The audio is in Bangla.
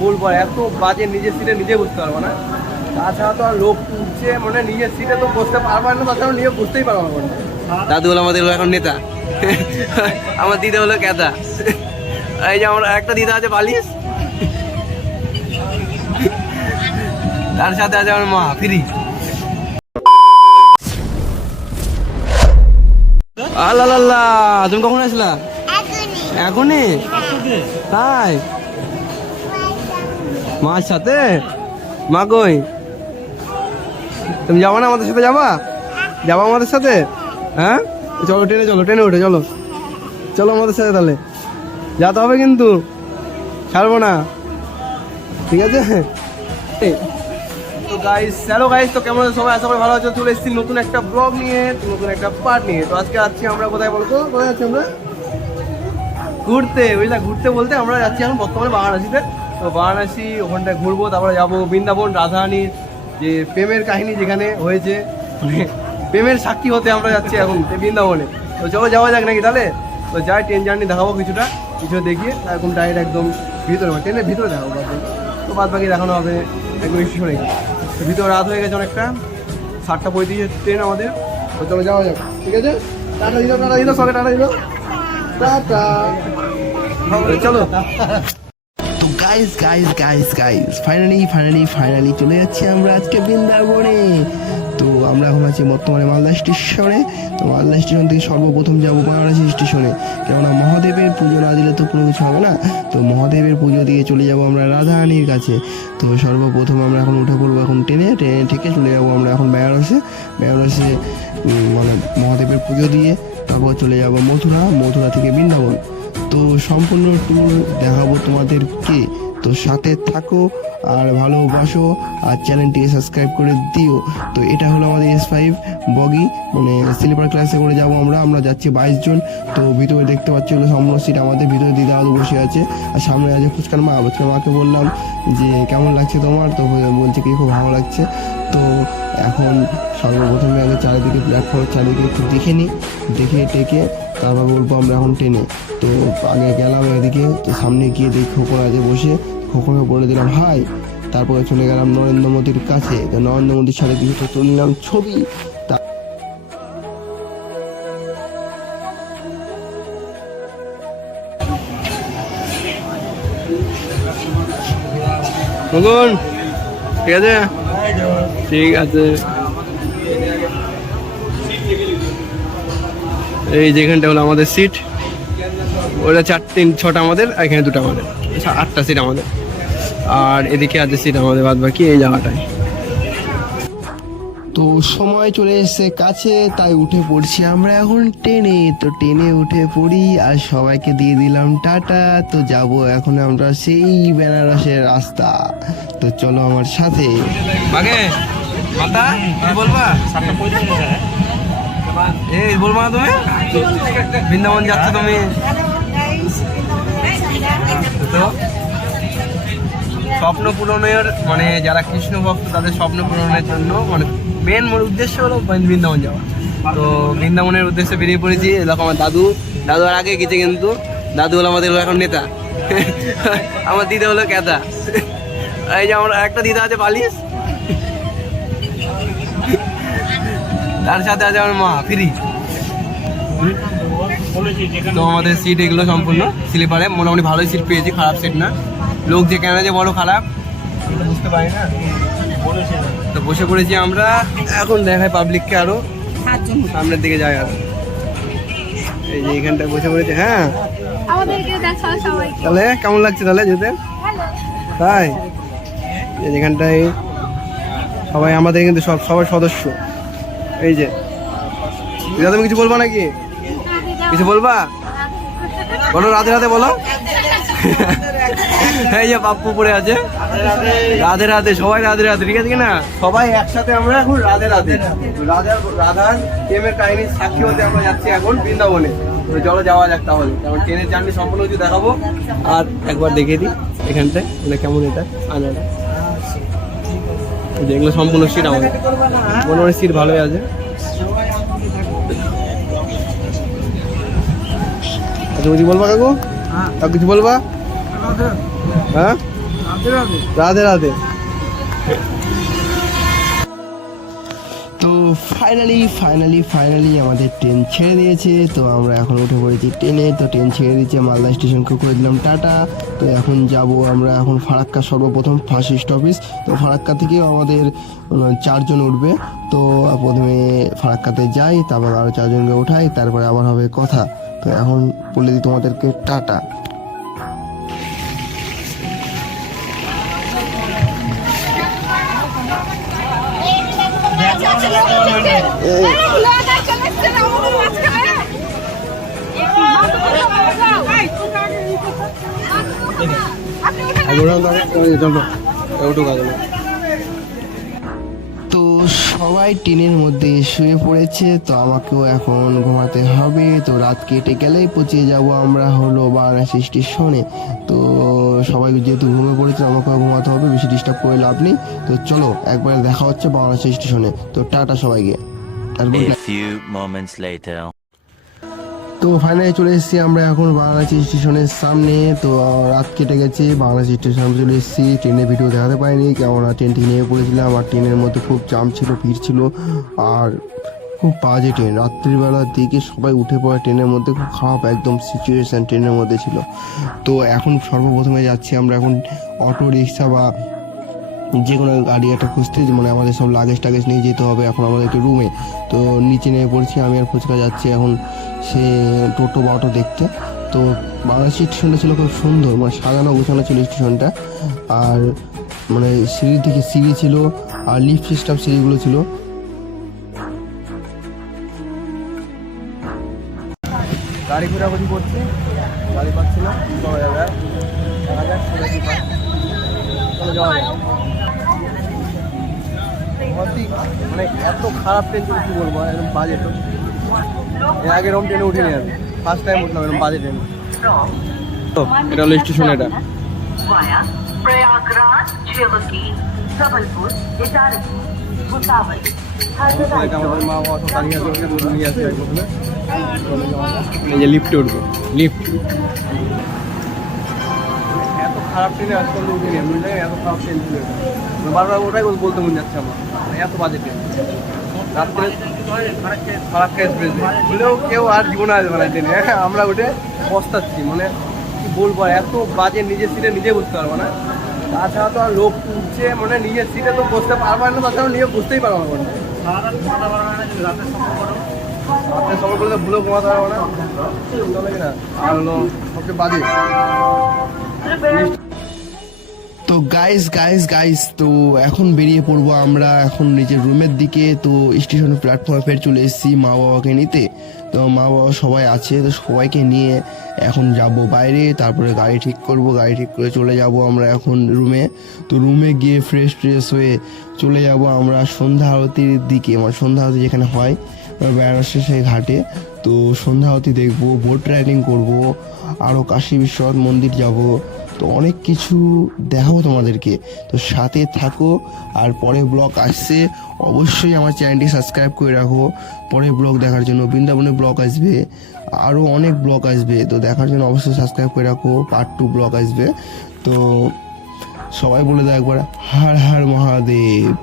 বলবো এত বাজে, নিজের সিটে নিজে বুঝতে পারবো না, তাছাড়া তো আর লোক উঠছে মানে নিজের সিটে তো বসতে পারবো না, তাছাড়া নিজে বুঝতেই পারবো না। দাদু হলো আমাদের এখন নেতা, আমার দিদা হলো ক্যাদা, এই যে আমার একটা দিদা আছে বালিশ, তার সাথে আছে আমার মা ফ্রি। আল্লাহ, তুমি কখন আসলা? এখনই? তাই? মার সাথে? মা কই? তুমি যাবো না আমাদের সাথে? যাবা আমাদের সাথে? হ্যাঁ চলো, ট্রেনে উঠে চলো আমাদের সাথে, তাহলে যেতে হবে কিন্তু, ছাড়বো না, ঠিক আছে? তো গাইস, হ্যালো গাইস, তো কেমন আছে সবাই? আশা করি ভালো আছো। চলে এসেছি নতুন একটা ব্লগ নিয়ে, নতুন একটা পার্ট নিয়ে। তো আজকে যাচ্ছি আমরা কোথায় বলতো? কোথায় যাচ্ছি আমরা? ঘুরতে, বুঝলা? ঘুরতে বলতে আমরা যাচ্ছি এখন বর্তমানে বারাণসীতে। তো বারাণসী ওখানটায় ঘুরবো, তারপরে যাবো বৃন্দাবন, রাধারানীর যে প্রেমের কাহিনী যেখানে হয়েছে, প্রেমের সাক্ষী হতে আমরা যাচ্ছি এখন বৃন্দাবনে। তো চলো যাওয়া যাক নাকি তাহলে? তো যাই, ট্রেন জার্নি দেখাবো কিছুটা দেখিয়ে, এখন ডাইরেক্ট একদম ভিতরে, ট্রেনের ভিতরে দেখাবো। তো বাদ বাকি দেখানো হবে একদম স্টেশনে গিয়ে। তো ভিতরে রাত হয়ে গেছে অনেকটা, 7:35 ট্রেন আমাদের। তো চলো যাওয়া যাক, ঠিক আছে? টাটা দিল, সবাই টাটা দিল, টাটা, চলো। তো গাইস ফাইনালি চলে যাচ্ছি আমরা আজকে বৃন্দাবনে। তো আমরা এখন আছি বর্তমানে মালদা স্টেশনে। তো মালদা স্টেশন থেকে সর্বপ্রথম যাবো বারাণসী স্টেশনে, কেননা মহাদেবের পুজো না দিলে তো কোনো কিছু হবে না। তো মহাদেবের পুজো দিয়ে চলে যাব আমরা রাধারানীর কাছে। তো সর্বপ্রথম আমরা এখন উঠে পড়বো এখন ট্রেনে থেকে চলে যাবো আমরা এখন বেনারসে মানে মহাদেবের পুজো দিয়ে তারপর চলে যাব মথুরা থেকে বৃন্দাবন। তো সম্পূর্ণ ট্যুর দেখাবো তোমাদেরকে, তো সাথে থাকো আর ভালোবাসো, আর চ্যানেলটিকে সাবস্ক্রাইব করে দিও। তো এটা হলো আমাদের S5 বগি, মানে স্লিপার ক্লাসে করে যাবো আমরা যাচ্ছি 22 জন। তো ভিতরে দেখতে পাচ্ছি হলো সম্পূর্ণ সিট আমাদের, ভিতরে দিদা বসে আছে, আর সামনে আছে ফুচকার মাকে বললাম যে কেমন লাগছে তোমার, তো বলছে কি খুব ভালো লাগছে। তো এখন সর্বপ্রথমে আগে চারিদিকে প্ল্যাটফর্মের চারিদিকে একটু দেখে টেকে তারপর বলবো আমরা এখন ট্রেনে। তো আগে গেলাম এদিকে, তো সামনে গিয়ে দেখি খোকন আছে বসে, খোকনকে বলে দিলাম হাই। তারপরে চলে গেলাম নরেন্দ্র মোদীর কাছে, তো নরেন্দ্র মোদীর সাথে কিছু তুললাম ছবি। খোকন ঠিক আছে, এই যেখানটা হলো আমাদের সিট, ওটা 4-6টা আমাদের, এখানে 2টা আমাদের, 8টা সিট আমাদের, আর এদিকে আছে সিট আমাদের বাদ বাকি এই জায়গাটায়। তো সময় চলে এসেছে কাছে, তাই উঠে পড়ছি আমরা এখন ট্রেনে। তো ট্রেনে উঠে পড়ি আর সবাইকে দিয়ে দিলাম টাটা। তো যাব এখন আমরা সেই বেনারসের রাস্তা। তো চলো আমার সাথে। বলবো না তুমি বৃন্দাবন যাচ্ছ তুমি? তো স্বপ্ন পূরণের মানে যারা কৃষ্ণ ভক্ত তাদের স্বপ্ন পূরণের জন্য মানে মেন উদ্দেশ্য হলো বৃন্দাবন যাওয়া। তো বৃন্দাবনের উদ্দেশ্যে বেরিয়ে পড়েছি। এরকম আমার দাদু আর আগে গেছে, কিন্তু দাদু হলো আমাদের এখন নেতা, আমার দিদা হলো ক্যাদা, এই যে আমার একটা দিদা আছে বালিশ, তার সাথে আছে আমার মা ফ্রি। তো আমাদের সিট এগুলো সম্পূর্ণ স্লিপারে, মোটামুটি ভালোই সিট পেয়েছি, খারাপ সিট না। লোক যে কেন যে বড় খারাপ বুঝতে পারি না। তো বসে পড়েছি আমরা, এখন দেখায় পাবলিককে আরো সামনের দিকে যায় আরো, এই যে এখানটায় বসে পড়েছে। হ্যাঁ তাহলে কেমন লাগছে তাহলে যেতে? তাই যেখানটায় সবাই আমাদের কিন্তু সবাই সদস্য। এই যে তুমি কিছু বলবা নাকি? কিছু বলবা? বলো, রাধে বলো। এই যে পাপ্পু পড়ে আছে, রাধে সবাই রাধে, ঠিক আছে কিনা? সবাই একসাথে আমরা এখন রাধে রাধার প্রেমের কাহিনীর সাক্ষী হতে আমরা যাচ্ছি এখন বৃন্দাবনে। তো চলো যাওয়া যাক তাহলে, কারণ ট্রেনের জার্নি সম্পূর্ণ কিছু দেখাবো। আর একবার দেখিয়ে দিই এখানটায় মানে কেমন এটা আনাটা, যেগুলো সম্পূর্ণ সিট আমাদের, মোটামুটি সিট ভালোই আছে। কিছু বলবা কাকু? কাকু কিছু বলবা? হ্যাঁ, রাধে রাধে। তো ফাইনালি আমাদের ট্রেন ছেড়ে দিয়েছে। তো আমরা এখন উঠে পড়েছি ট্রেনে। তো ট্রেন ছেড়ে দিয়েছে, মালদা স্টেশনকে করে দিলাম টাটা। তো এখন যাব আমরা এখন ফারাক্কা, সর্বপ্রথম ফার্স্ট স্টপেজ। তো ফারাক্কা থেকেও আমাদের 4 জন উঠবে। তো প্রথমে ফারাক্কাতে যাই, তারপর আরও 4 জনকে উঠাই, তারপরে আবার হবে কথা। তো এখন বলে দিই তোমাদেরকে টাটা। তো সবাই ট্রেনের মধ্যে শুয়ে পড়েছে। তো আমাকেও এখন ঘুমাতে হবে। তো রাত কেটে গেলেই পৌঁছে যাব আমরা হলো বারাণসী স্টেশনে। তো সবাই যেহেতু ঘুমিয়ে পড়েছে, আমাকেও ঘুমাতে হবে, বেশি ডিস্টার্ব করে লাভ নেই। তো চলো একবার দেখা হচ্ছে বারাণসী স্টেশনে। তো টাটা সবাইকে। A few moments later. তো ফাইনালি চলে এসেছি আমরা এখন বারাণসী স্টেশনের সামনে। তো রাত কেটে গেছে, বারাণসী স্টেশনে চলে এসেছি। ট্রেনের ভিডিও দেখাতে পারিনি, কেননা ট্রেন থেকে নেমে পড়েছিলাম আর ট্রেনের মধ্যে খুব জাম ছিল, ভিড় ছিল আর খুব বাজে ট্রেন। রাত্রিবেলার দিকে সবাই উঠে পড়ে ট্রেনের মধ্যে, খুব খারাপ একদম সিচুয়েশান ট্রেনের মধ্যে ছিল। তো এখন সর্বপ্রথমে যাচ্ছি আমরা এখন অটো রিক্সা বা যে কোনো গাড়ি একটা খুঁজতে, মানে আমাদের সব লাগেজ টাগেজ নিয়ে যেতে হবে এখন আমাদেরকে রুমে। তো নিচে নেমে পড়ছি, আমি আর ফুচকা যাচ্ছি এখন সে টোটো বা অটো দেখতে। তো বারাণসী স্টেশনটা ছিল খুব সুন্দর, মানে সাজানো গোছানো ছিল স্টেশনটা। আর মানে সিঁড়ি থেকে সিঁড়ি ছিল আর লিফট সিস্টেম সিঁড়িগুলো ছিল। গাড়ি ঘোরাঘুরি করছি, গাড়ি পাচ্ছি না, চলো যাবে দেখা যাক সেটা কি পাই। চলো যাওয়া যাক। মানে এত খারাপ ট্রেন ছিল কি বলবো, একদম বাজে ট্রেন। এর আগে এরকম ট্রেনে উঠিনি আমি, ফার্স্ট টাইম উঠলাম এরকম বাজে ট্রেন। তো এটা হলো স্টেশন, এটা प्रयागराज चिवकी जबलपुर इटारसी भुसावल আমাদের মা বাবা সব দাঁড়িয়ে আছে, দুধ নিয়ে আসছে প্রথমে। এই যে লিফটে উঠবো, লিফট। এত খারাপ ট্রেনে আজকাল উঠিনি আমি, বুঝলেন? এত খারাপ ট্রেন ছিল, বারবার ওটাই বলতে মনে যাচ্ছে আমার, এত বাজে ট্রেন। রাত্রে ফারাক্কা এক্সপ্রেস বলেও কেউ আর জীবনে আসবে না ট্রেনে। আমরা উঠে পস্তাচ্ছি, মানে কি বলবো, এত বাজে, নিজের সিটে নিজে বসতে পারবো না। তাছাড়া তো আর লোক উঠছে, মানে নিজের সিটে তো বসতে পারবো না, তাছাড়া নিজে বুঝতেই পারবো না। রাত্রে সফর করলে ভুলেও ঘুমাতে পারবো না, চলে কিনা। আর হলো সবচেয়ে বাজে। তো গাইস তো এখন বেরিয়ে পড়বো আমরা এখন নিজের রুমের দিকে। তো স্টেশনের প্ল্যাটফর্মে ফের চলে এসেছি মা বাবাকে নিতে। তো মা বাবা সবাই আছে, তো সবাইকে নিয়ে এখন যাব বাইরে, তারপরে গাড়ি ঠিক করব, গাড়ি ঠিক করে চলে যাব আমরা এখন রুমে। তো রুমে গিয়ে ফ্রেশ হয়ে চলে যাব আমরা সন্ধ্যা আরতির দিকে, মানে সন্ধ্যা আরতি যেখানে হয় বেনারসের সেই ঘাটে। তো সন্ধ্যা আরতি দেখবো, বোট রাইডিং করব, আরও কাশী বিশ্বনাথ মন্দির যাব। তো অনেক কিছু দেখাবো তোমাদেরকে, তো সাথে থাকো। আর পরে ব্লগ আসছে, অবশ্যই আমার চ্যানেলটি সাবস্ক্রাইব করে রাখো পরে ব্লগ দেখার জন্য। বৃন্দাবনের ব্লগ আসবে, আরও অনেক ব্লগ আসবে, তো দেখার জন্য অবশ্যই সাবস্ক্রাইব করে রাখো। পার্ট 2 ব্লগ আসবে। তো সবাই বলে দাও একবার হর হর মহাদেব।